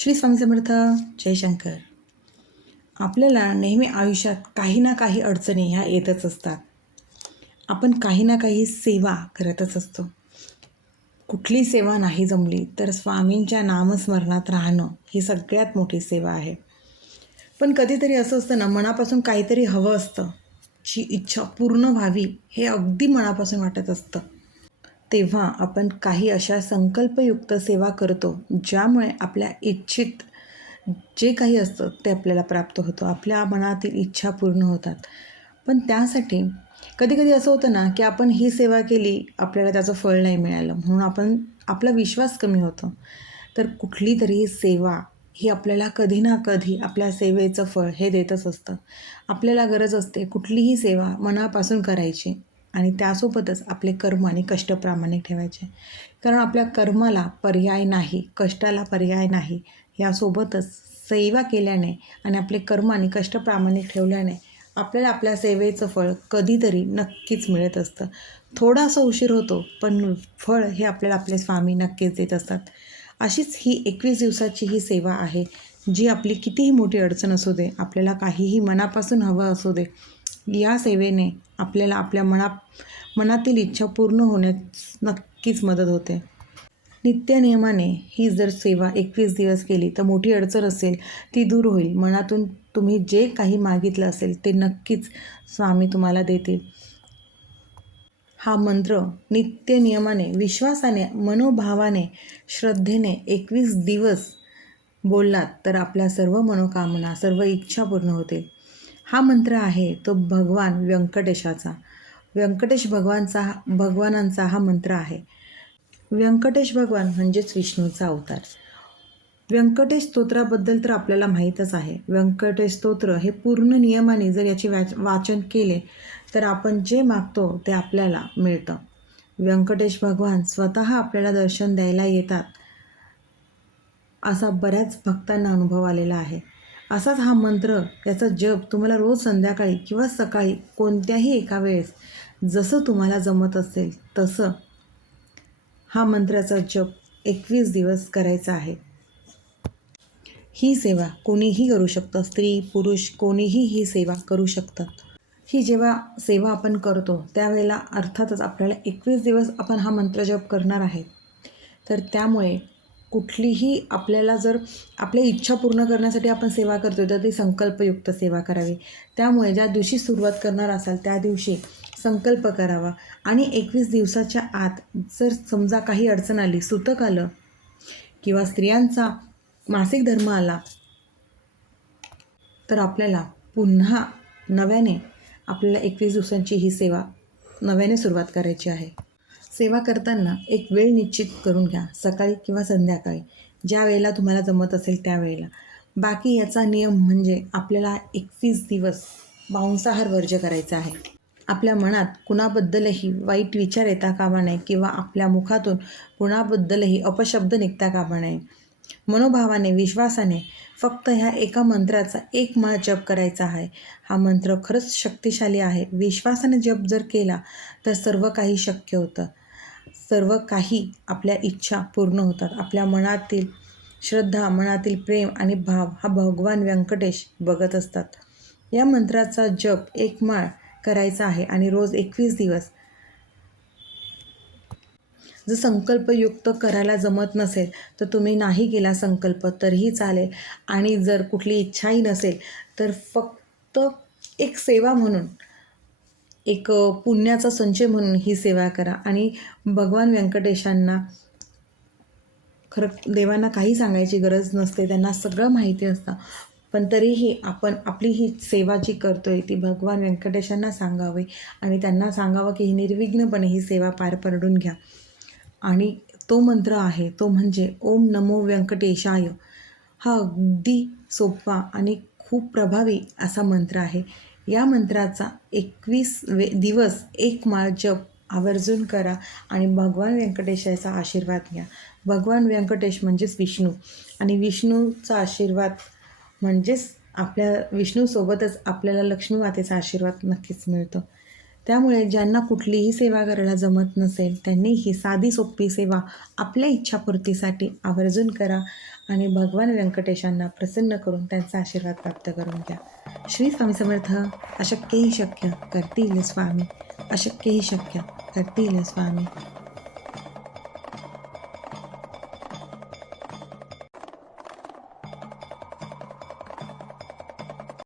श्री स्वामी समर्थ. जयशंकर. आपल्याला नेहमी आयुष्यात काही ना काही अडचणी ह्या येतच असतात. आपण काही ना काही सेवा करतच असतो. कुठली सेवा नाही जमली तर स्वामींच्या नामस्मरणात राहणं ही सगळ्यात मोठी सेवा आहे. पण कधीतरी असं असतं ना, मनापासून काहीतरी हवं असतं, जी इच्छा पूर्ण व्हावी हे अगदी मनापासून वाटत असतं. तेव्हा आपण काही अशा संकल्पयुक्त सेवा करतो ज्यामुळे आपल्या इच्छित जे काही असतं ते आपल्याला प्राप्त होतं, आपल्या मनातील इच्छा पूर्ण होतात. पण त्यासाठी कधी असं होतं ना, की आपण ही सेवा केली, आपल्याला त्याचं फळ नाही मिळालं म्हणून आपला विश्वास कमी होतो. तर कुठली तरी सेवा ही आपल्याला कधी ना कधी आपल्या सेवेचं फळ हे देतच असतं. आपल्याला गरज असते कुठलीही सेवा मनापासून करायची आणि त्यासोबतच आपले कर्म आणि कष्ट प्रामाणिक ठेवायचे. कारण आपल्या कर्माला पर्याय नाही, कष्टाला पर्याय नाही. यासोबतच सेवा केल्याने आणि आपले कर्म आणि कष्ट प्रामाणिक ठेवल्याने आपल्याला आपल्या सेवेचं फळ कधीतरी नक्कीच मिळत असतं. थोडासा उशीर होतो, पण फळ हे आपल्याला आपले स्वामी नक्कीच देत असतात. अशीच ही 21 दिवसाची ही सेवा आहे, जी आपली कितीही मोठी अडचण असू दे, आपल्याला काहीही मनापासून हवं असू दे, या सेवेने आपल्याला आपल्या मनातील इच्छा पूर्ण होण्यास नक्कीच मदत होते. नित्यनियमाने ही जर सेवा 21 दिवस केली तर मोठी अडचण असेल ती दूर होईल. मनातून तुम्ही जे काही मागितलं असेल ते नक्कीच स्वामी तुम्हाला देतील. हा मंत्र नित्यनियमाने, विश्वासाने, मनोभावाने, श्रद्धेने 21 दिवस बोललात तर आपल्या सर्व मनोकामना, सर्व इच्छा पूर्ण होतील. हा मंत्र आहे तो भगवान व्यंकटेशाचा, व्यंकटेश भगवानांचा हा मंत्र आहे. व्यंकटेश भगवान म्हणजेच विष्णूचा अवतार. व्यंकटेश स्तोत्राबद्दल तर आपल्याला माहीतच आहे. व्यंकटेश स्तोत्र हे पूर्ण नियमाने जर याचे वाचन केले तर आपण जे मागतो ते आपल्याला मिळतं. व्यंकटेश भगवान स्वतः आपल्याला दर्शन द्यायला येतात, असा बऱ्याच भक्तांना अनुभव आलेला आहे. असाच हा मंत्र, याचा जप तुम्हाला रोज संध्याकाळी किंवा सकाळी कोणत्याही एका वेळेस जसं तुम्हाला जमत असेल तसं हा मंत्राचा जप 21 दिवस करायचा आहे. ही सेवा कोणीही करू शकतं, स्त्री पुरुष कोणीही ही सेवा करू शकतात. ही जेव्हा सेवा आपण करतो त्यावेळेला अर्थातच आपल्याला 21 दिवस आपण हा मंत्र जप करणार आहे. तर त्यामुळे कुठलीही आपल्याला जर आपल्या इच्छा पूर्ण करण्यासाठी आपण सेवा करतो तर ती संकल्पयुक्त सेवा करावी. त्यामुळे ज्या दिवशी सुरुवात करणार असाल त्या दिवशी संकल्प करावा आणि 21 दिवसाच्या आत जर समजा काही अडचण आली, सूतक आलं किंवा स्त्रियांचा मासिक धर्म आला तर आपल्याला पुन्हा नव्याने आपल्याला 21 दिवसांची ही सेवा नव्याने सुरुवात करायची आहे. सेवा करताना एक वेळ निश्चित करून घ्या, सकाळी किंवा संध्याकाळी, ज्या वेळेला तुम्हाला जमत असेल त्यावेळेला. बाकी याचा नियम म्हणजे आपल्याला 21 दिवस मांसाहार वर्ज्य करायचा आहे. आपल्या मनात कुणाबद्दलही वाईट विचार येता कामा नये किंवा आपल्या मुखातून कुणाबद्दलही अपशब्द निघता कामा नये. मनोभावाने, विश्वासाने फक्त ह्या एका मंत्राचा एक माळ जप करायचा आहे. हा मंत्र खरंच शक्तिशाली आहे. विश्वासाने जप जर केला तर सर्व काही शक्य होतं. सर्व काही आपल्या इच्छा पूर्ण होतात. आपल्या मनातील श्रद्धा, मनातील प्रेम आणि भाव हा भगवान व्यंकटेश बघत असतात. या मंत्राचा जप एक माळ करायचा आहे आणि रोज 21 दिवस. जर संकल्पयुक्त करायला जमत नसेल तर तुम्ही नाही केला संकल्प तरीही चालेल आणि जर कुठली इच्छाही नसेल तर फक्त एक सेवा म्हणून, एक पुण्याचा संचय म्हणून ही सेवा करा. आणि भगवान व्यंकटेशांना, खरं देवांना काही सांगायची गरज नसते, त्यांना सगळं माहिती असतं. पण तरीही आपण आपली ही सेवा जी करतोय ती भगवान व्यंकटेशांना सांगावी आणि त्यांना सांगावं की ही निर्विघ्नपणे ही सेवा पार पडून घ्या. आणि तो मंत्र आहे तो म्हणजे ओम नमो व्यंकटेशाय. हा अगदी सोपा आणि खूप प्रभावी असा मंत्र आहे. या मंत्राचा 21 दिवस एक माळ जप आवर्जून करा आणि भगवान व्यंकटेशाचा आशीर्वाद घ्या. भगवान व्यंकटेश म्हणजेच विष्णू आणि विष्णूचा आशीर्वाद म्हणजेच आपल्या विष्णूसोबतच आपल्याला लक्ष्मी मातेचा आशीर्वाद नक्कीच मिळतो. त्यामुळे ज्यांना कुठलीही सेवा करायला जमत नसेल त्यांनी ही साधी सोपी सेवा आपल्या इच्छापूर्तीसाठी आवर्जून करा आणि भगवान व्यंकटेशांना प्रसन्न करून त्यांचा आशीर्वाद प्राप्त करून घ्या. श्री स्वामी समर्थ. अशक्यही शक्य करतील स्वामी, अशक्यही शक्य करतील स्वामी.